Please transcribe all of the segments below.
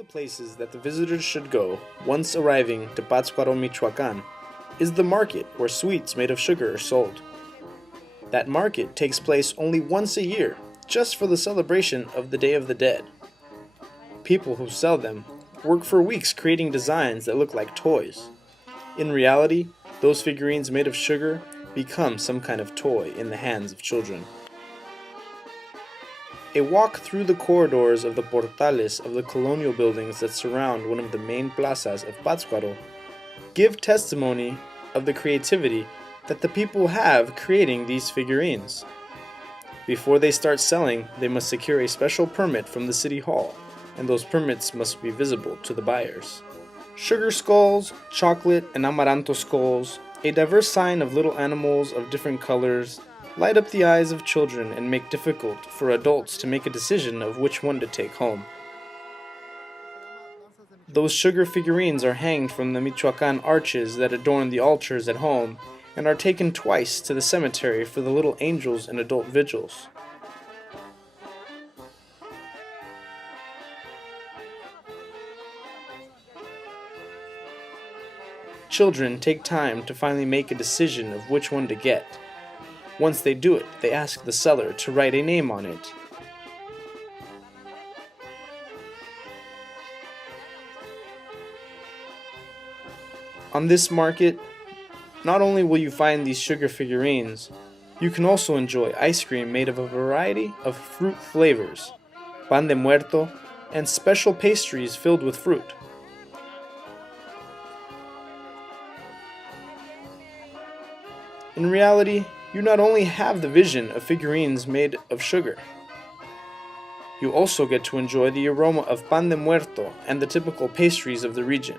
the places that the visitors should go once arriving to Pátzcuaro, Michoacán, is the market where sweets made of sugar are sold. That market takes place only once a year, just for the celebration of the Day of the Dead. People who sell them work for weeks creating designs that look like toys. In reality, those figurines made of sugar become some kind of toy in the hands of children. A walk through the corridors of the portales of the colonial buildings that surround one of the main plazas of Pátzcuaro give testimony of the creativity that the people have creating these figurines. Before they start selling, they must secure a special permit from the city hall, and those permits must be visible to the buyers. Sugar skulls, chocolate and amaranto skulls, a diverse sign of little animals of different colors, light up the eyes of children and make difficult for adults to make a decision of which one to take home. Those sugar figurines are hanged from the Michoacán arches that adorn the altars at home and are taken twice to the cemetery for the little angels and adult vigils. Children take time to finally make a decision of which one to get. Once they do it, they ask the seller to write a name on it. On this market, not only will you find these sugar figurines, you can also enjoy ice cream made of a variety of fruit flavors, pan de muerto, and special pastries filled with fruit. In reality, you not only have the vision of figurines made of sugar, you also get to enjoy the aroma of pan de muerto and the typical pastries of the region.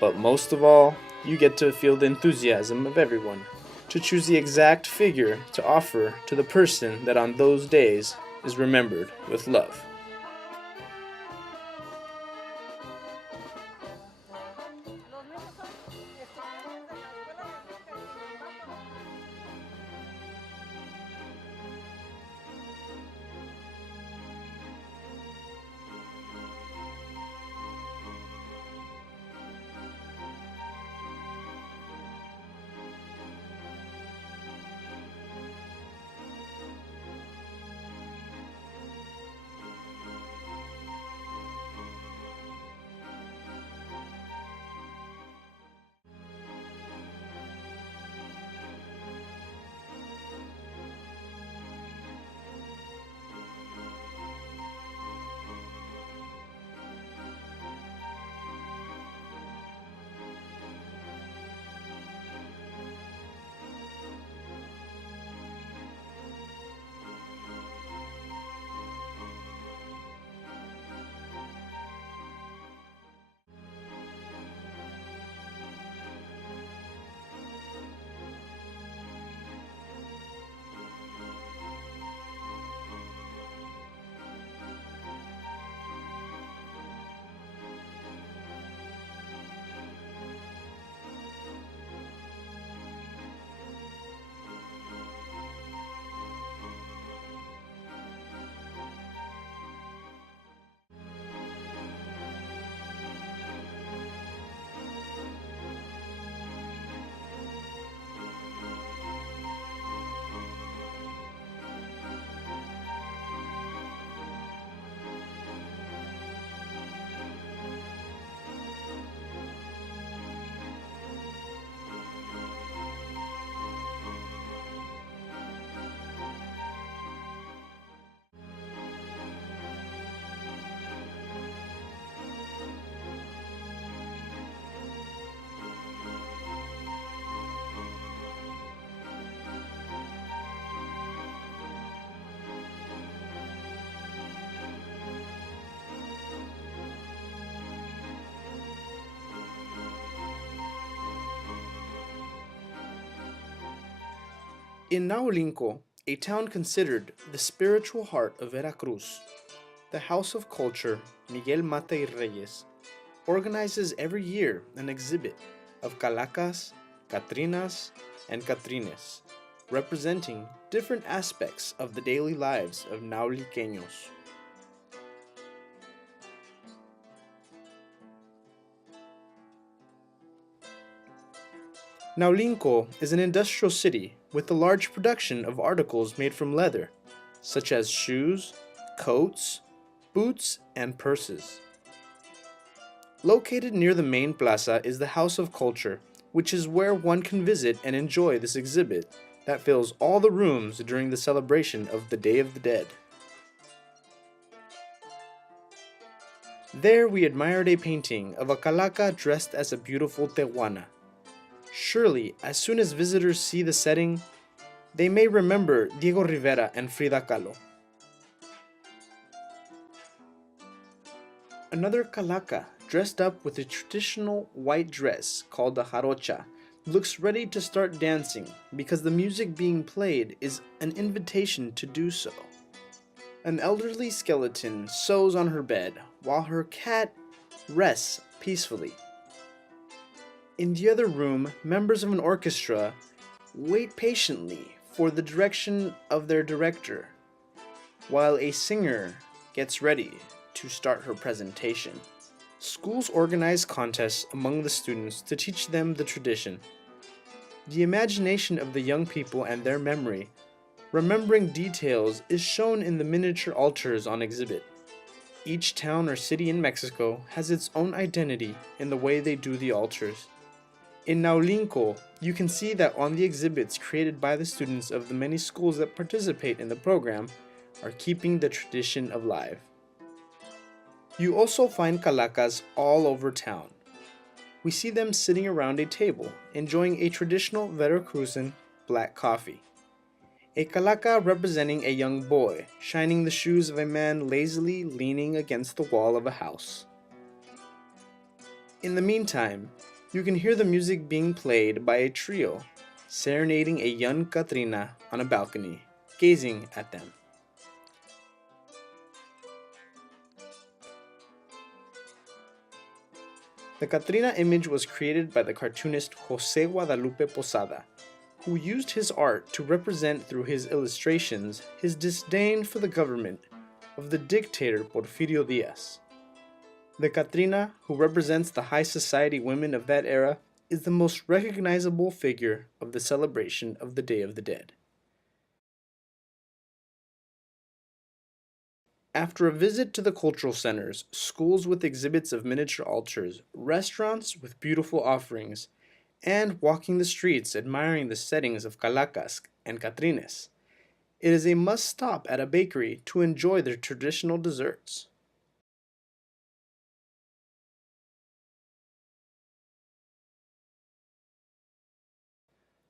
But most of all, you get to feel the enthusiasm of everyone to choose the exact figure to offer to the person that on those days is remembered with love. In Naulinco, a town considered the spiritual heart of Veracruz, the House of Culture Miguel Mata y Reyes organizes every year an exhibit of calacas, catrinas, and catrines, representing different aspects of the daily lives of Nauliqueños. Naulinco is an industrial city with a large production of articles made from leather, such as shoes, coats, boots, and purses. Located near the main plaza is the House of Culture, which is where one can visit and enjoy this exhibit that fills all the rooms during the celebration of the Day of the Dead. There we admired a painting of a calaca dressed as a beautiful Tehuana. Surely, as soon as visitors see the setting, they may remember Diego Rivera and Frida Kahlo. Another calaca, dressed up with a traditional white dress called the jarocha, looks ready to start dancing because the music being played is an invitation to do so. An elderly skeleton sews on her bed while her cat rests peacefully. In the other room, members of an orchestra wait patiently for the direction of their director, while a singer gets ready to start her presentation. Schools organize contests among the students to teach them the tradition. The imagination of the young people and their memory, remembering details, is shown in the miniature altars on exhibit. Each town or city in Mexico has its own identity in the way they do the altars. In Naulinco, you can see that on the exhibits created by the students of the many schools that participate in the program are keeping the tradition alive. You also find calacas all over town. We see them sitting around a table, enjoying a traditional Veracruzan black coffee. A calaca representing a young boy, shining the shoes of a man lazily leaning against the wall of a house. In the meantime, you can hear the music being played by a trio, serenading a young Katrina on a balcony, gazing at them. The Katrina image was created by the cartoonist Jose Guadalupe Posada, who used his art to represent through his illustrations his disdain for the government of the dictator Porfirio Diaz. The Katrina, who represents the high society women of that era, is the most recognizable figure of the celebration of the Day of the Dead. After a visit to the cultural centers, schools with exhibits of miniature altars, restaurants with beautiful offerings, and walking the streets admiring the settings of calacas and catrines, it is a must stop at a bakery to enjoy their traditional desserts.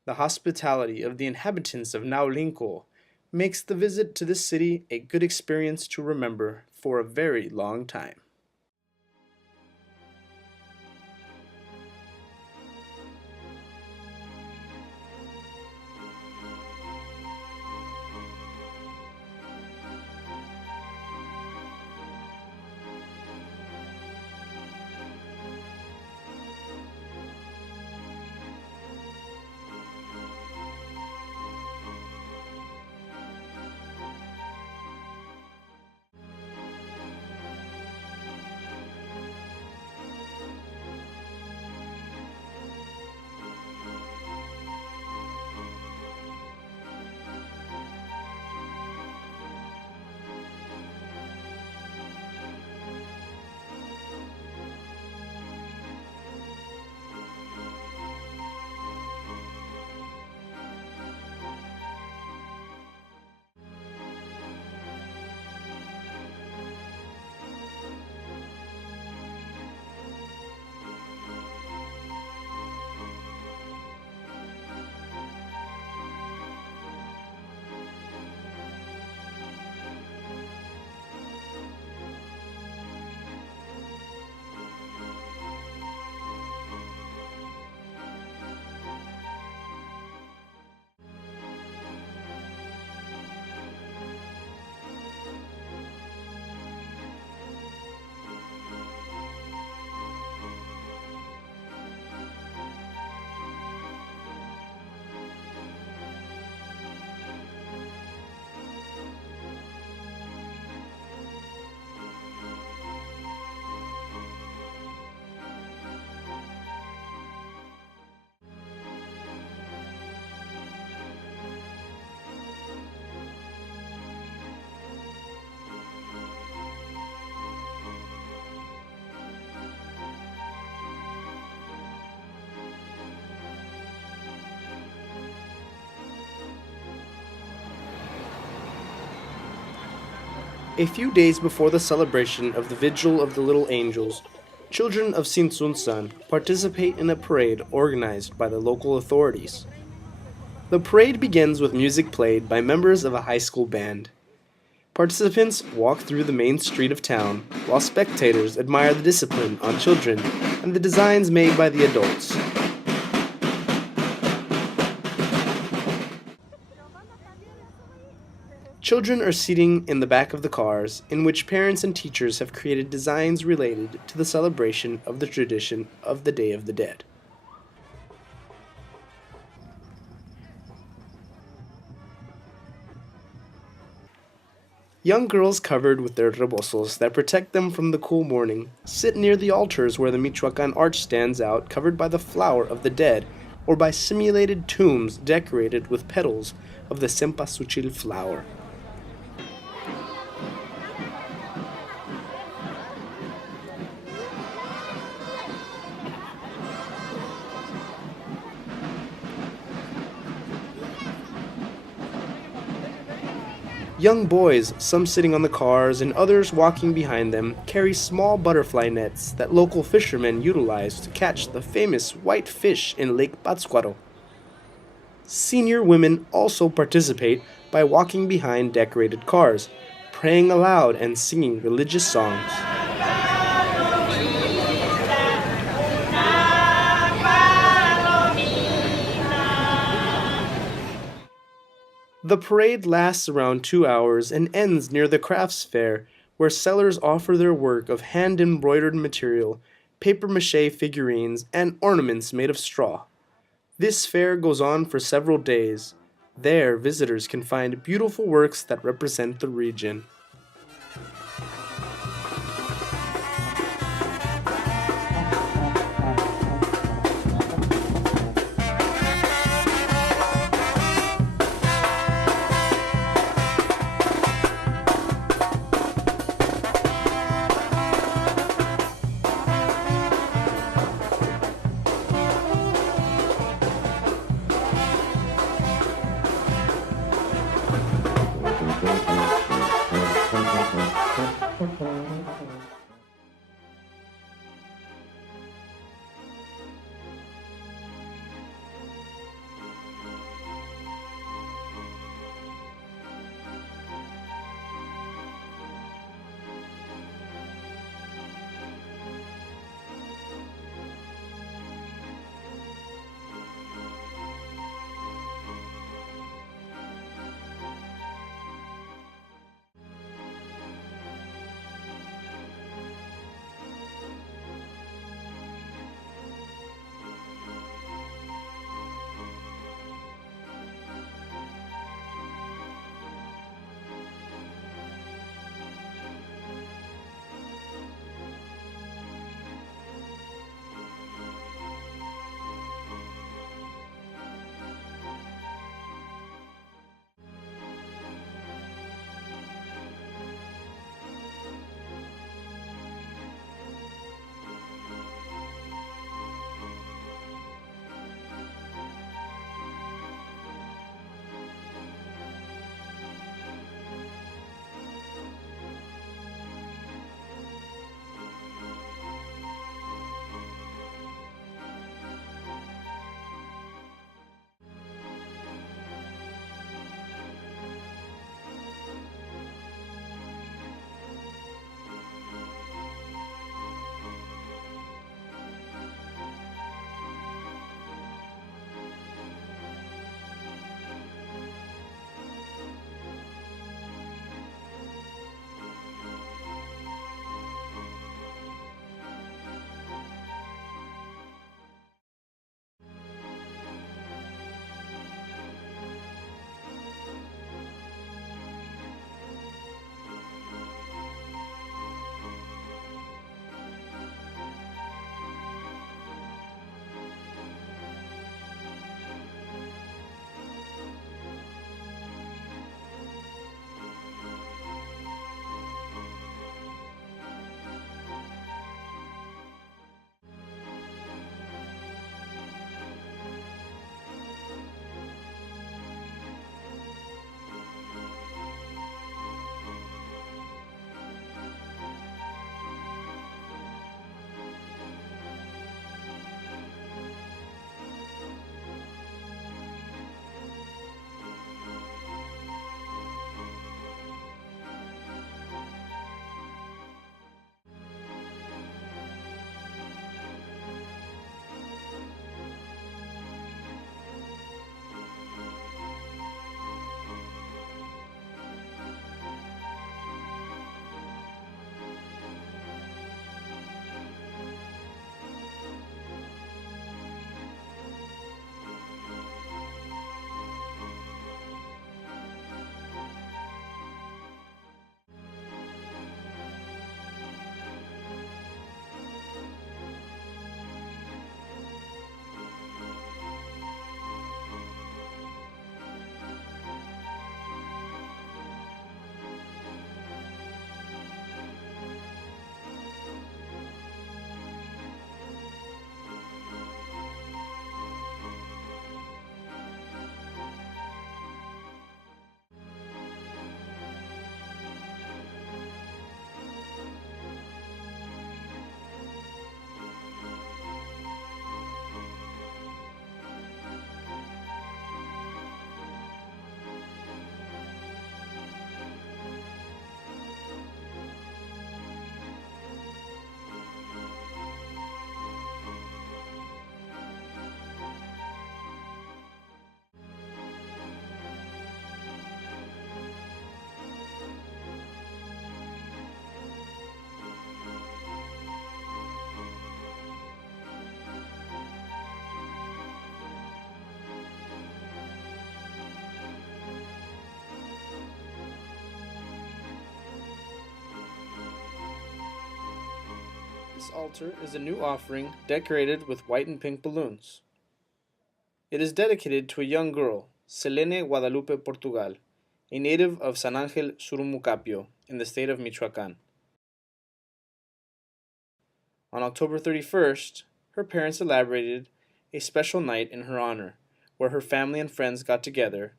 The hospitality of the inhabitants of Naulinco makes the visit to this city a good experience to remember for a very long time. A few days before the celebration of the Vigil of the Little Angels, children of Sinsunsan participate in a parade organized by the local authorities. The parade begins with music played by members of a high school band. Participants walk through the main street of town, while spectators admire the discipline on children and the designs made by the adults. Children are seating in the back of the cars, in which parents and teachers have created designs related to the celebration of the tradition of the Day of the Dead. Young girls covered with their rebosos that protect them from the cool morning sit near the altars where the Michoacan arch stands out, covered by the flower of the dead or by simulated tombs decorated with petals of the cempasúchil flower. Young boys, some sitting on the cars and others walking behind them, carry small butterfly nets that local fishermen utilize to catch the famous white fish in Lake Pátzcuaro. Senior women also participate by walking behind decorated cars, praying aloud and singing religious songs. The parade lasts around 2 hours and ends near the crafts fair, where sellers offer their work of hand-embroidered material, papier-mâché figurines, and ornaments made of straw. This fair goes on for several days. There, visitors can find beautiful works that represent the region. This altar is a new offering decorated with white and pink balloons. It is dedicated to a young girl, Selene Guadalupe Portugal, a native of San Ángel Surumucapio in the state of Michoacán. On October 31st, her parents elaborated a special night in her honor, where her family and friends got together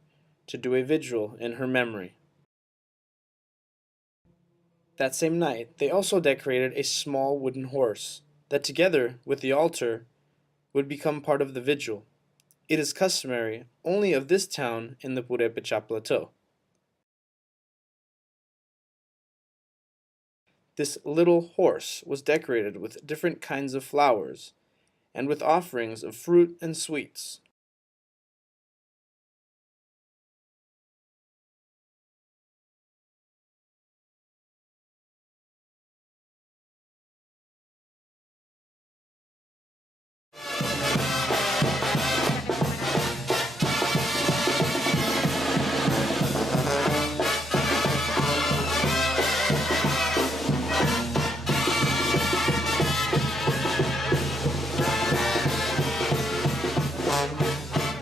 to do a vigil in her memory. That same night, they also decorated a small wooden horse that, together with the altar, would become part of the vigil. It is customary only of this town in the Purépecha Plateau. This little horse was decorated with different kinds of flowers and with offerings of fruit and sweets.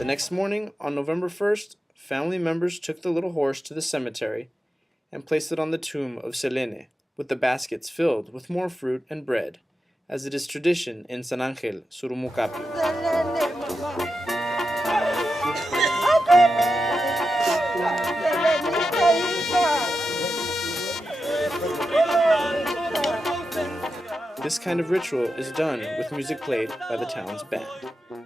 The next morning, on November 1st, family members took the little horse to the cemetery and placed it on the tomb of Selene, with the baskets filled with more fruit and bread, as it is tradition in San Ángel Surumucapio. This kind of ritual is done with music played by the town's band.